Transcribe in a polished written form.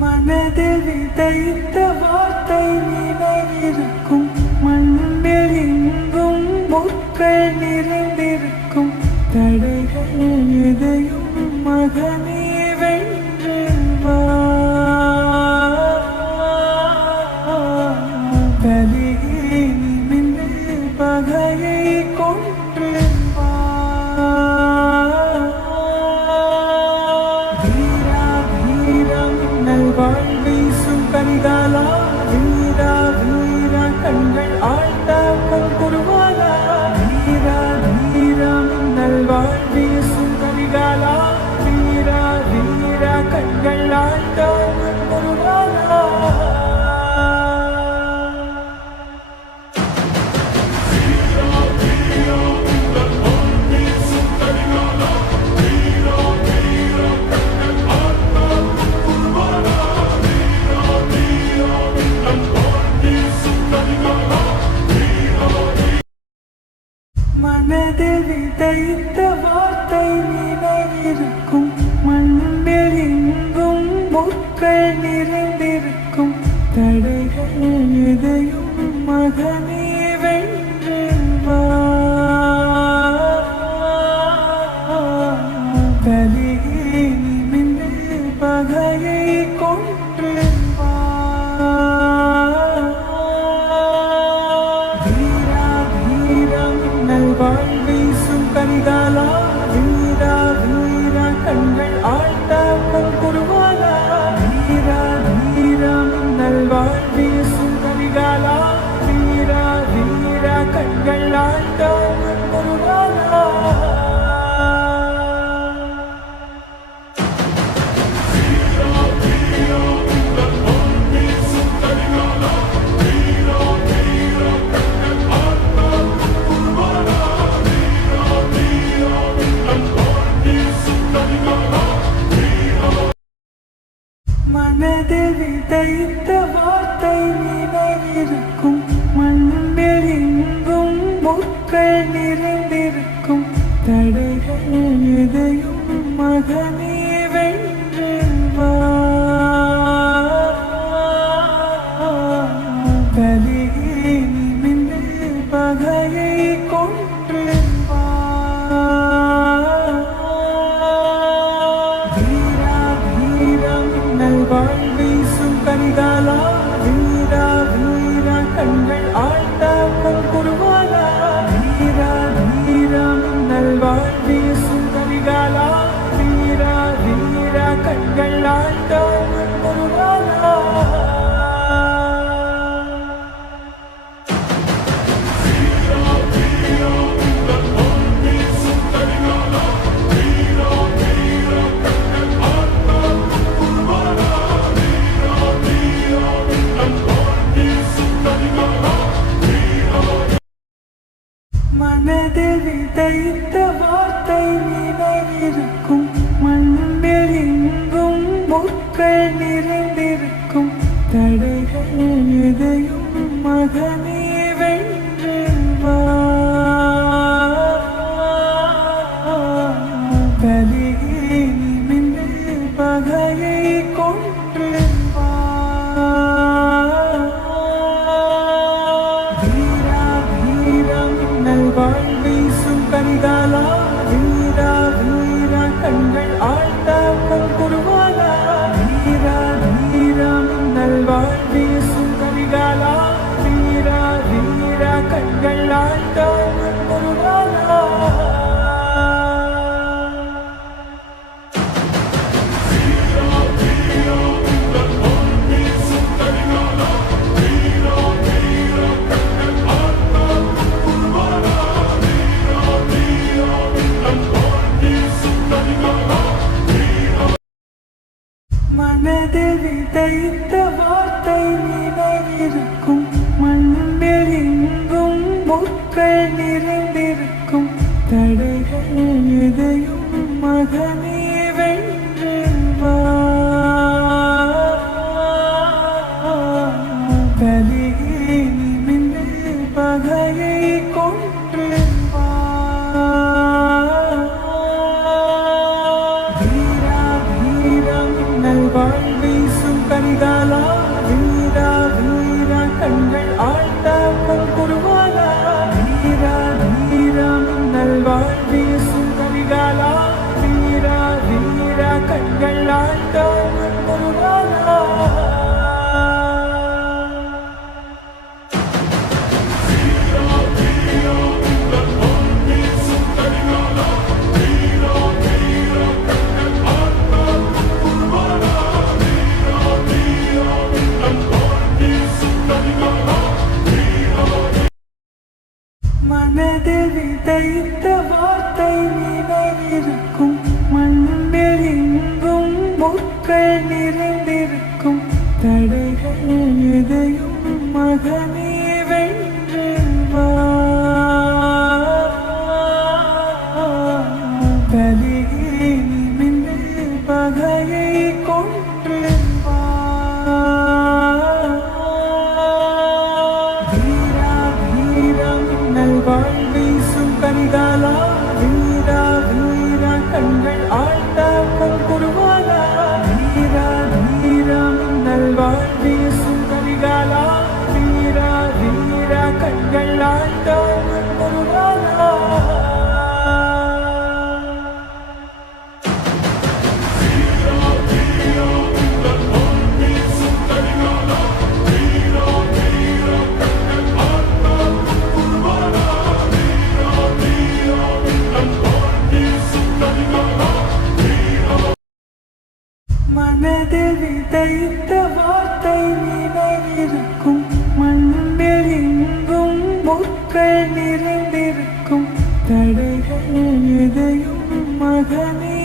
மனதில் விதைத்த வார்த்தை நினைவிருக்கும், மண்ணில் எங்கும் முட்கள் நிறைந்திருக்கும். தடைகள் எதையும் மகனே வென்று வா, பலியே நிமிர்ந்து பகையை கொன்று வா. வீரா வீரம் நல்வாழ் வீசும் கரிகாலா, வீரா வீரா கண்கள் ஆழ்த்தாக்கும் குருவாலா. வீரா வீரம் நல்வாழ் வீசும் கரிகாலா, வீரா வீரா கண்கள் ஆழ்த்தாக்கும் குருவாலா. மனதில் விதைத்த வார்த்தை நினைவிருக்கும், மண்ணில் எங்கும் முட்கள் நிறைந்திருக்கும். தடைகள் எதையும் மகனே வென்று வா, பலியே நிமிர்ந்து பகையை கொன்று வா. வீரா வீரம் நல்வாழ் வீசும் கரிகாலா, வீரா வீரா கண்கள் ஆழ்த்தாக்கும் குருவாலா. வீரா வீரம் நல்வாழ் வீசும் கரிகாலா, வீரா வீரா கண்கள் ஆழ்த்தாக்கும் குருவாலா. மனதில் விதைத்த வார்த்தை நினைவிருக்கும், மண்ணில் எங்கும் முட்கள் நிறைந்திருக்கும். தடைகள் எதையும் மகனே வென்று வா, பலியே நிமிர்ந்து பகையை கொன்று வா. வீரா வீரம் நல்வாழ் வீசும் கரிகாலா, வீரா வீரா கண்கள் ஆழ்த்தாக்கும் குருவாலா. வீரா வீரம் நல்வாழ் வீசும் கரிகாலா, வீரா வீரா கண்கள் ஆழ்த்தாக்கும் குருவாலா. மனதில் விதைத்த வார்த்தை நினைவிருக்கும், மண்ணில் எங்கும் முட்கள் நிறைந்திருக்கும். தடைகள் எதையும் மகனே வென்று வா, பலியே நிமிர்ந்து பகையை கொன்று வா. வீரா வீரம் நல்வாழ் வீசும் கரிகாலா, வீரா வீரா கண்கள் ஆழ்த்தாக்கும் குருவாலா. வீரா வீரம் நல்வாழ் வீசும் கரிகாலா, வீரா வீரா கண்கள் ஆழ்த்தாக்கும் குருவாலா. மனதில் விதைத்த வார்த்தை நினைவிருக்கும், மண்ணில் எங்கும் முட்கள் நிறைந்திருக்கும். தடைகள் எதையும் மகனே வென்று வா, பலியே நிமிர்ந்து பகையை கொன்று வா. வீரா வீரம் நல்வாழ் வீசும் ஆண்டாமல் வருவாரா? மனதில் விதைத்த வார்த்தை நினைவிருக்கும், மண்ணில் எங்கும் முற்கள் நிறைந்திருக்கும். தடைகள் எதையும் மகனே வென்று வா. தலையே நிமிர்ந்து பகையை கொன்று வா. வீரா வீரா மின்னல் வாழ் வீசும் கரிகாலா, வீரா வீரா கண்கள் ஆழ்ந்தாக்கும் குருவாலா. வீரா வீரா மின்னல் வாழ் வீசும் கரிகாலா, வீரா வீரா கண்கள் ஆழ்ந்தாக்கும் குருவாலா. மனதில் விதைத்த வார்த்தை நினைவிருக்கும், மண்ணில் எங்கும் முற்கள் நிறைந்திருக்கும். தடைகள் எதையும் மகனே